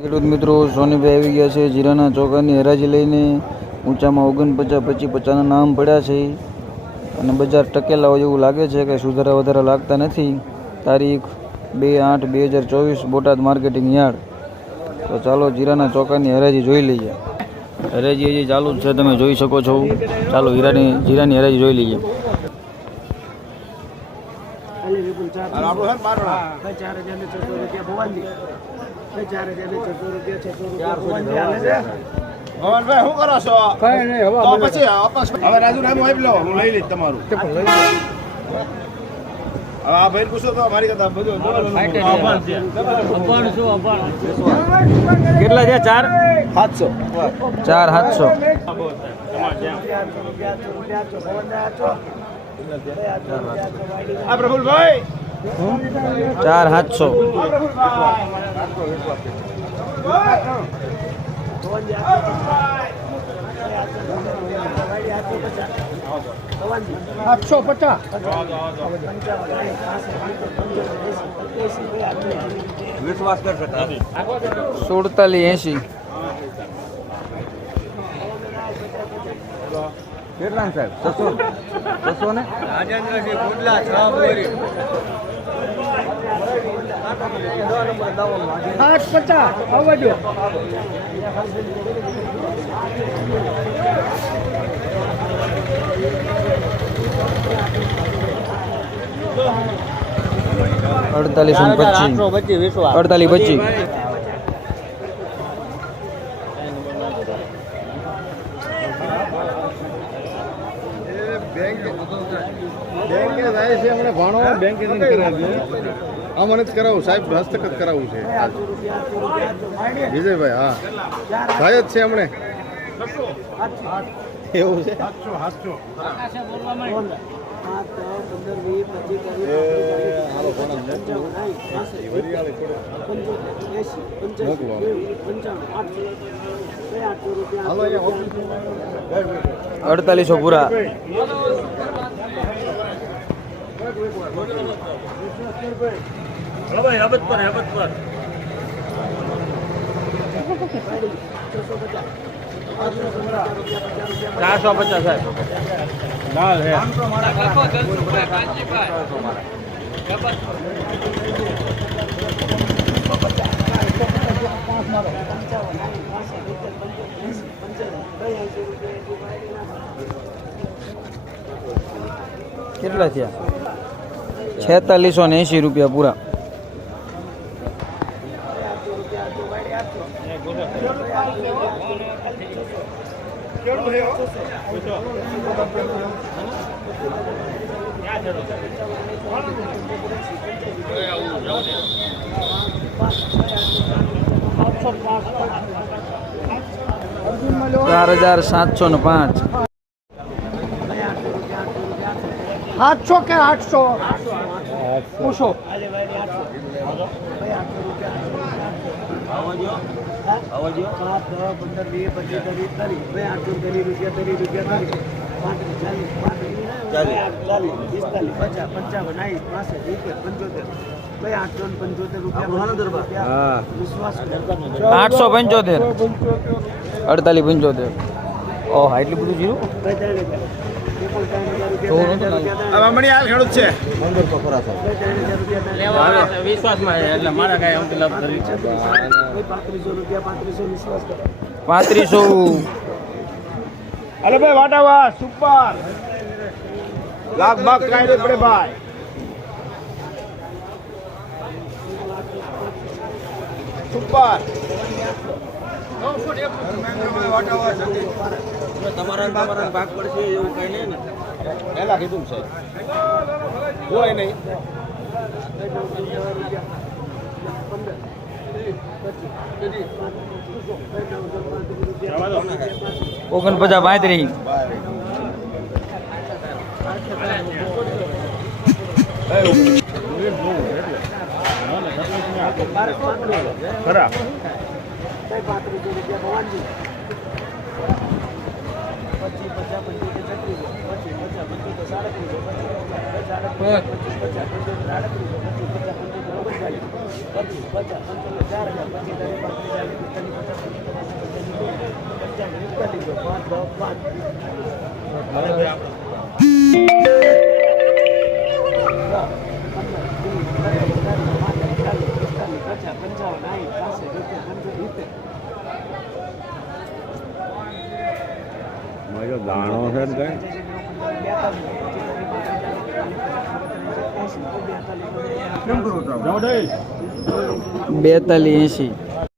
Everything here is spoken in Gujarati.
ખેડૂત મિત્રો સોનીભાઈ આવી ગયા છે જીરાના ચોખાની હરાજી લઈને. ઊંચામાં ઓગણપચાસ પચીસ પચાસના નામ પડ્યા છે. અને બજાર ટકેલા હોય એવું લાગે છે કે સુધારા વધારા લાગતા નથી. તારીખ બે આઠ બે હજાર ચોવીસ બોટાદ માર્કેટિંગ યાર્ડ. તો ચાલો જીરાના ચોખાની હરાજી જોઈ લઈએ. હરાજી હજી ચાલુ જ છે તમે જોઈ શકો છો. ચાલો હીરાની જીરાની હરાજી જોઈ લઈએ. ભવનભાઈ શું કરો છો તો પછી વાપસ હવે રાજીનામું આપી લો હું લઈ લઈશ તમારું હવે આ ભાઈ પૂછો તો મારી કરતા બધું કેટલા છે ચાર સાતસો ચાર સાતસો આ પ્રફુલભાઈ ચાર સાતસો આઠસો પચાસ. સુડતાલીસ એંશી. કેટલા સાહેબ? છસો છસો ને? રાજેન્દ્રસિંહ કુંડલા છ બોરી આઠ પચાસ આવજો અડતાલીસ પચીસ. અડતાલીસ પચીસ. બેંકે જાય છે હમણાં ભાણો બેંકે જઈને કરાવી મને જ કરાવું સાહેબ હસ્તખત કરાવવું છે. વિજયભાઈ હા. થાય જ છે હમણે એવું છે? અડતાલીસો હાલો અહીંયા અડતાલીસો પૂરા. ચારસો પચાસ સાહેબ. લાલ હે. કેટલા થયા? છેતાલીસો ને એંશી રૂપિયા પૂરા. ચાર હજાર સાતસો ને પાંચ. આઠસો કે આઠસો પૂછો આઠસો પંચોતેર અડતાલીસ પંચોતેર ઓહ એટલું બધું જીરું હવે મણી હાલ ખેડૂત છે. પાંત્રીસો. અરે ભાઈ વાટાવા સુપર. લાખ બાગ કાંઈ નહીં પડે ભાઈ. સુપર. પહેલા કીધું છે કોઈ નહીં. ઓગણપચાસ પાંત્રીસ ખરા. મારો દાણો છે ને કઈ બેતાલીસ. એંશી